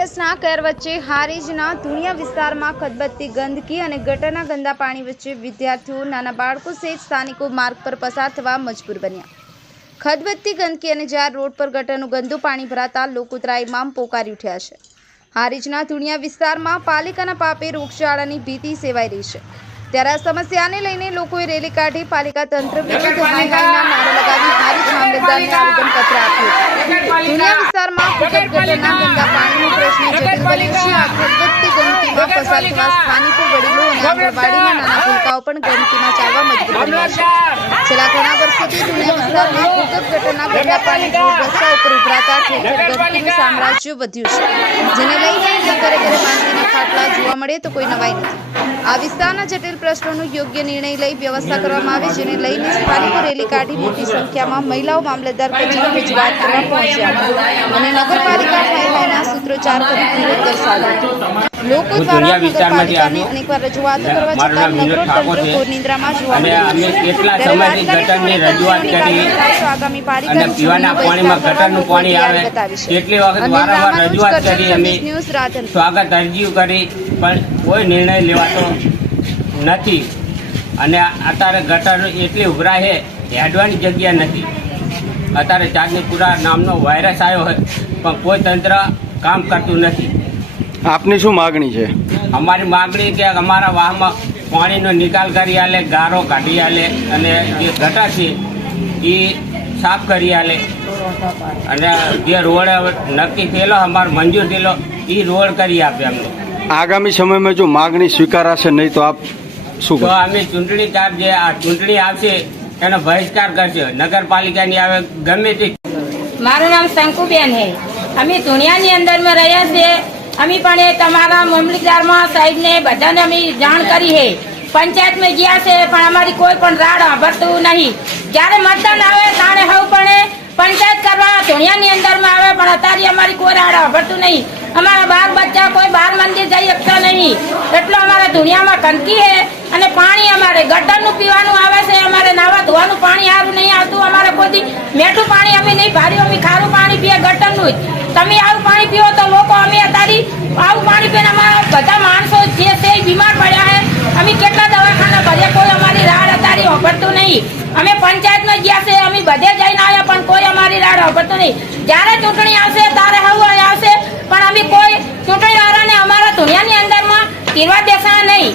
વાયરસના કહેર વચ્ચે હારીજના ધુણિયા વિસ્તારમાં ખદબદતી ગંદકી અને ગટરના ગંદા પાણી વચ્ચે વિદ્યાર્થીઓ, નાના બાળકો સહિત સ્થાનિકો માર્ગ પર પસાર થવા મજબૂર બન્યા। ખદબદતી ગંદકી અને જાર રોડ પર ગટરનું ગંદુ પાણી ભરાતા લોકો ત્રાહિમામ પોકારી ઉઠ્યા છે। હારીજના ધુણિયા વિસ્તારમાં પાલિકાના પાપે રોગચાળાની ભીતિ સેવાઈ રહી છે, ત્યારે આ સમસ્યાને લઈને લોકોએ રેલી કાઢી પાલિકા તંત્ર વિરુદ્ધ હાઈના નારા લગાવી હારીજ મામલતદારને આવેદનપત્ર આપ્યું। ધુણિયા વિસ્તારમાં ગટરના ગંદા પાણીનો પ્રશ્ન જટિલ બન્યો છે। આ ખદબદતી ગંદકીમાં પસાર થવા સ્થાનિકો, વડીલો અને આંગણવાડીના નાના ભૂલકાઓ પણ ગંદકીમાં ચાલવા મજબૂર બન્યા છે। છેલ્લા ઘણા વર્ષોથી ધુણિયા વિસ્તારમાં ભૂગર્ભ ગટરના ગંદા પાણી રસ્તા ઉપર ઉભરાતા ઠેર ઠેર ગંદકીનું સામ્રાજ્ય વધ્યું છે, જેને લઈને ઘરે ઘરે માંદગીના ખાટલા જોવા મળે તો કોઈ નવાઈ નથી। આ વિસ્તારના જટિલ પ્રશ્નોનો યોગ્ય નિર્ણય લઈ વ્યવસ્થા કરવામાં આવે, જેને લઈને સ્થાનિકો રેલી કાઢી મોટી સંખ્યામાં મહિલાઓ મામલતદાર કચેરી રજૂઆત કરવા પહોંચ્યા અને નગરપાલિકા હાઈના સૂત્રોચ્ચાર કરી વિરોધ દર્શાવ્યો। લોકો દ્વારા નગરપાલિકાને અનેકવાર રજૂઆતો કરવા છતાં નગરોતંત્ર ઘોરનિંદ્રામાં જોવા આગામી પાલિકા પીવાના પાણીમાં ગટરનું પાણી આવે કેટલી વખત વારંવાર રજૂઆત કરી, અમે સ્વાગત અરજીઓ કરી પણ કોઈ નિર્ણય લેવાતો નથી। અને અત્યારે ગટર એટલી ઉભરાય છે, હેડવાની જગ્યા નથી। અત્યારે ચાંદનીપુરા નામનો વાયરસ આવ્યો હોય પણ કોઈ તંત્ર કામ કરતું નથી। આપની શું માગણી છે? અમારી માગણી કે અમારા વાહમાં પાણીનો નિકાલ કરી આલે, ગારો કાઢી આલે અને જે ગટર છે એ સાફ કરી આલે અને જે રોડ નક્કી થયેલો અમારો મંજૂર થયેલો એ રોડ કરી આપે અમને। આગામી સમયમાં જો માગણી સ્વીકારાશે નહીં તો આપ શું તો અમે ચૂંટણી કાર્ડ જે આ ચૂંટણી આવશે એનો બહિષ્કાર કરશે, નગરપાલિકાની આવે ગમે તે। મારું નામ શંકુબેન છે, અમે ધુણિયાની અંદરમાં રહ્યા છીએ। અમે પણ તમારા મામલતદારમાં સાહેબને બધાને અમે જાણ કરી છે, પંચાયતમાં ગયા છે પણ અમારી કોઈ પણ રાડ સાંભળતું નહીં। જ્યારે મતદાન આવે ત્યારે હવે પણ પંચાયત કરવા ધુણિયાની અંદરમાં આવે પણ અત્યારે અમારી કોઈ રાડ સાંભળતું નહીં। અમારા બાર બચ્ચા કોઈ બાર મંદિર જઈ શકતા નહીં, એટલો અમારા ધુણિયામાં ગંદકી છે અને પાણી અમારે ગટરનું પીવાનું આવે છે, અમારે નાવા ધોવાનું પાણી સારું નહીં આવતું। અમારે કોઈ મીઠું પાણી અમે નહીં ભાર્યું, અમે ખારું પાણી પીએ ગટરનું જ। તમે આવું પાણી પીવો તો લોકો અમે અત્યારે આવું પાણી પીને અમારા બધા માણસો જે છે બીમાર પડ્યા છે। અમે કેટલા દવાખાના ભર્યા, કોઈ અમારી રાડ અત્યારે સાંભળતું નહીં। અમે પંચાયતમાં ગયા છે, અમે બધે જઈને આવ્યા પણ કોઈ અમારી રાડ સાંભળતું નહીં। જ્યારે ચૂંટણી આવશે ત્યારે હવે આવશે પણ અમે કોઈ ચૂંટણી વાળાને અમારા ધુણિયાની અંદરમાં ફીરવા દેશા નહીં।